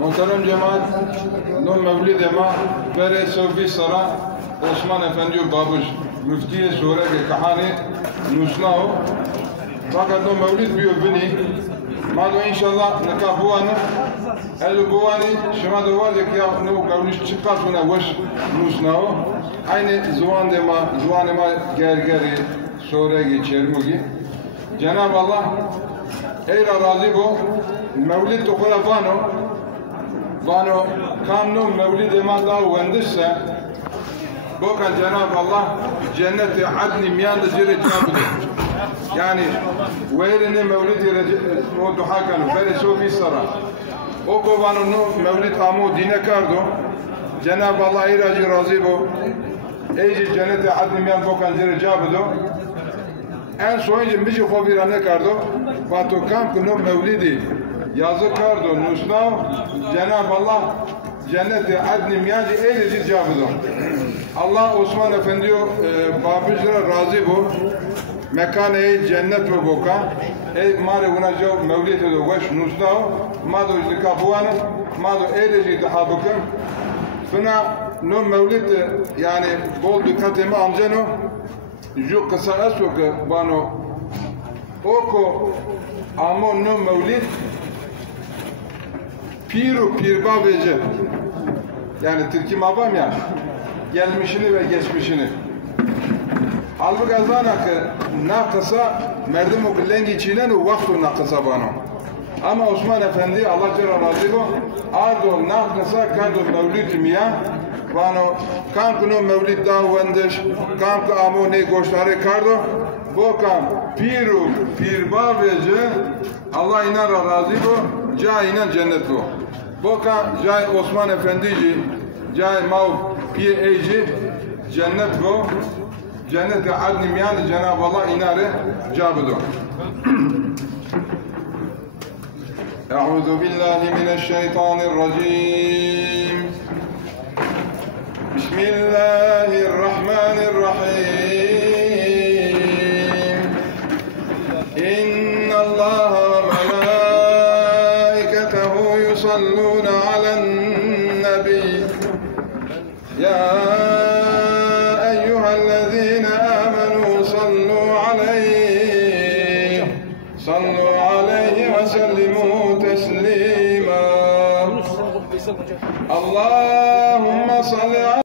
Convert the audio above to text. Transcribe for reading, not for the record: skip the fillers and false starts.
Muhterem cemaat, no mevlid ema bere Sofi Sara Osman Efendi Babuş Müftiye Sureke Kahane Nusnao fakat no mevlid biyo bini mado inşallah nikah buvanı elu buvani şema da var ya no mevlid çıkartına veş Nusnao aynı zuvan ema gergeri Sureke Çermugi Cenab-ı Allah eyra razı bu mevlid tukula Vano kamno mevlid ema da wendişse Bokan Cenab-ı Allah cenneti adni miyanda zire cabudu. Yani veyrine mevlid o duhakan beri Sofi Sara. O kovano no mevlid amu dine kardo. Cenab-ı Allah iracı razı bu. Eyci cenneti adni miyan bokan zire cabudu. En soyunca bici khobirane kardo. Vato kam kuno mevlidi yazı kardo nusnav Cenab-ı Allah cenneti adni miyancı eyleci cabudu. Allah Osman Efendi'ye babıcıra razı bu. Mekane cennet ve boka. Mare unacav mevlid edo veş nusnav. Mado izlika buanı. Mado eyleci daha bakın. Fına no mevlid yani bol dikkatimi amcano. Ju kısa esveke bano. Oko amon no mevlid piru pirba vece. Yani Türkiye mabam ya. Gelmişini ve geçmişini. Halbuki azanakı nakısa merdim o güllengi içinen vaktu nakısa bana. Ama Osman Efendi Allah Celle razı bu ardo nakısa kado mevlid miya bana kankuno mevlid da vendiş kanku amo ne goştare kardo bokan piru pirba vece Allah inan razı bu cay inan cennet bu. Bokan cay Osman Efendici cay mav piye eyci cennet bu cenneti adni miyani Cenab-ı Allah inare cabudu. Euzu billahi mineşşeytanirracim. Bismillahirrahmanirrahim. İnnallaha ve melâiketehu yusallûne alen nebi. Ya eyyühellezîne âmenû صلوا عليه وسلموا تسليما اللهم صل على